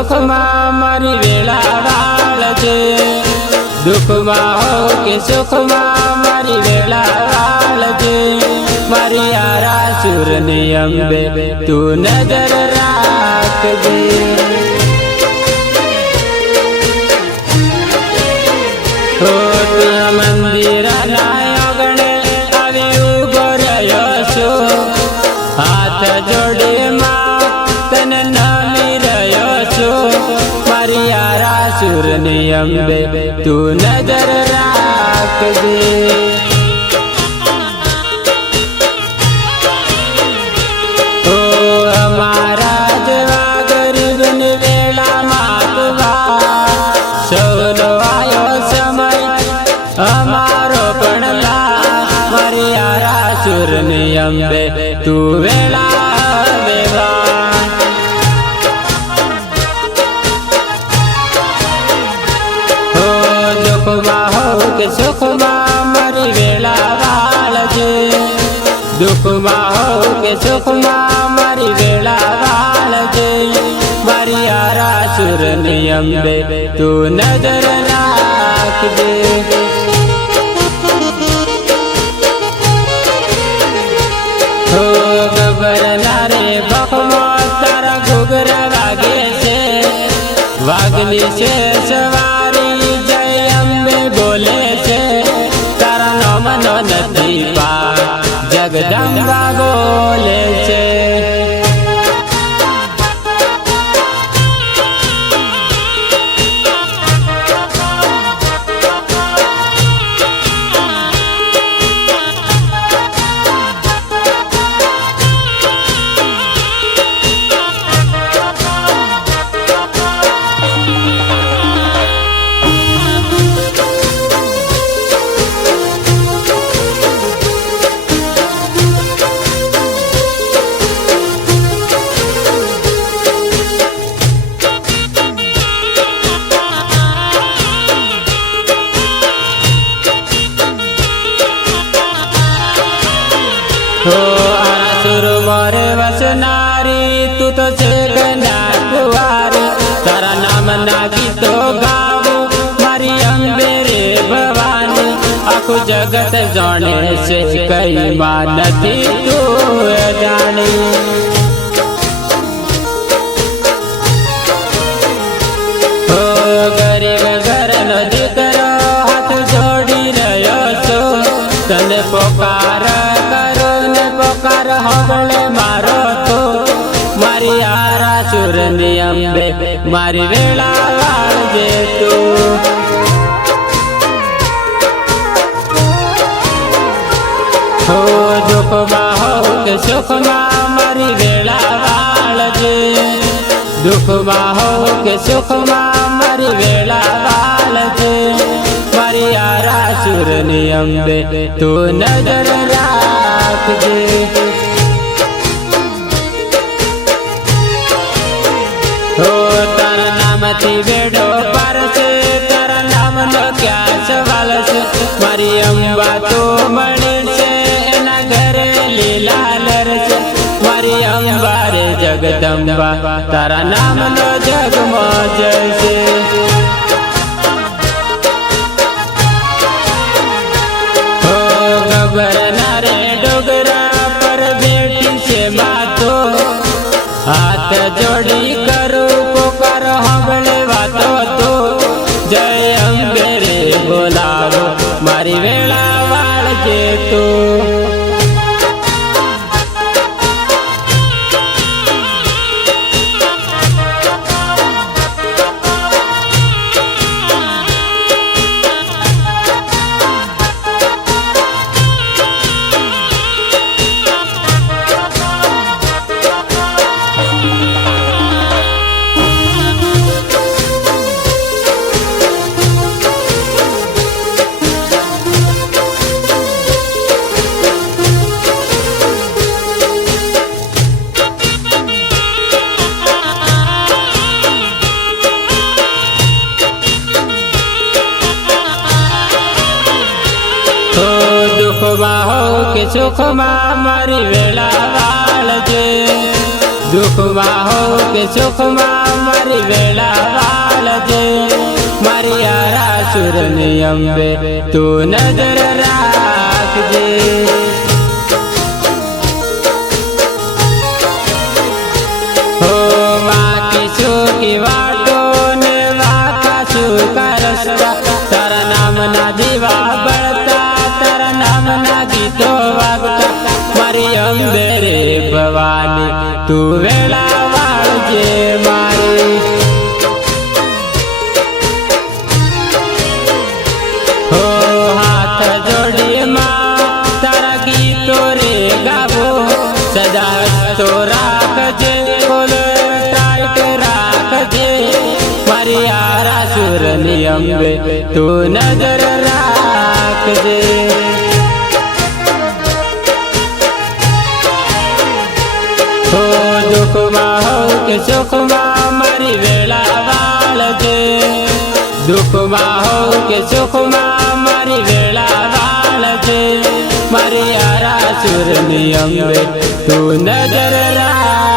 सुख में मारी वेला वालजे दुख में हो के सुख में मारी वेला वालजे मारी आरा सुर नियंबे तू नजर राखजे हो मंदिर नायगणे अभी उभो रह्यो छो हाथ जोड़े तन नमी रह्यो छो मारी आरा सुर नियंबे तू नजर राखजे ओ हमारा जवा गरीब ने वेला मातवा सौनो आयो समय हमारो पड़ला मारी आरा सुर नियंबे तू वेला वेवा दुख में हो के सुख में मारी वेला वालजे दुख में हो के सुख में मारी वेला वालजे मारी आरा सुर नियंबे तू नजर राखजे हो गबर नारे बखमो तारा घुघरा वागे से वागली से सवारी जय अम्बे बोले से तारा नमन नदी पार जगदम्बा बोले से हो आसुर मोर वसनारी तू तो छेकना कुवारी तारा नाम ना गीतो गावो मारी अम्बे रे भवानी आखु जगत जाने से कई मानती तू जानी हो गरीब घर नो दीकरो हाथ जोड़ी रह्यो छो तने पोकार हवले मारो तो मारी आरा सुर नियंबे मारी वेला वालजे तू हो दुख में हो के सुख में मारी वेला वालजे दुख में हो के सुख में मारी वेला वालजे मारी आरा सुर नियंबे तू नजर राखजे हो तारा नाम थी बेड़ो पर से तारा नाम नो क्या सवाल से मारी अम्बा तो मणि से एना घरे लीला लर से मारी अम्बा रे जगदम्बा तारा नाम नो जगमोज से हो गबर नारे डोगरा पर बेटी से बातो हाथ जोड़ी करो पुकार हवले वातो तो जय अम्बे रे बोलावो मारी वेला वालजे तू दुखमा हो के सुखमा मारी वेला वालजे, दुखमा हो के सुखमा मारी वेला અંબે તું નજર રાખજે હો વાકી સુકી વાટો ને વાકા સુકા રસ્તા તારા નામના દીવા બળતા તારા નામના ગીતો વાગતા મારી અંબે રે ભવાની તું વેળા વાળજે મારી હો હાથ જોડી માં તારા ગીતો રે ગાવો સદા હસતો રાખજે બોલ ટાઈટ રાખજે મારી આરા સુરની અંબે તું નજર રાખજે હો દુઃખમાં હો કે સુખમાં મારી વેળા વાળજે દુઃખમાં હો કે સુખમાં મારી વેળા વાળજે મારી આરા સુરની અંબે તું નજર રાખ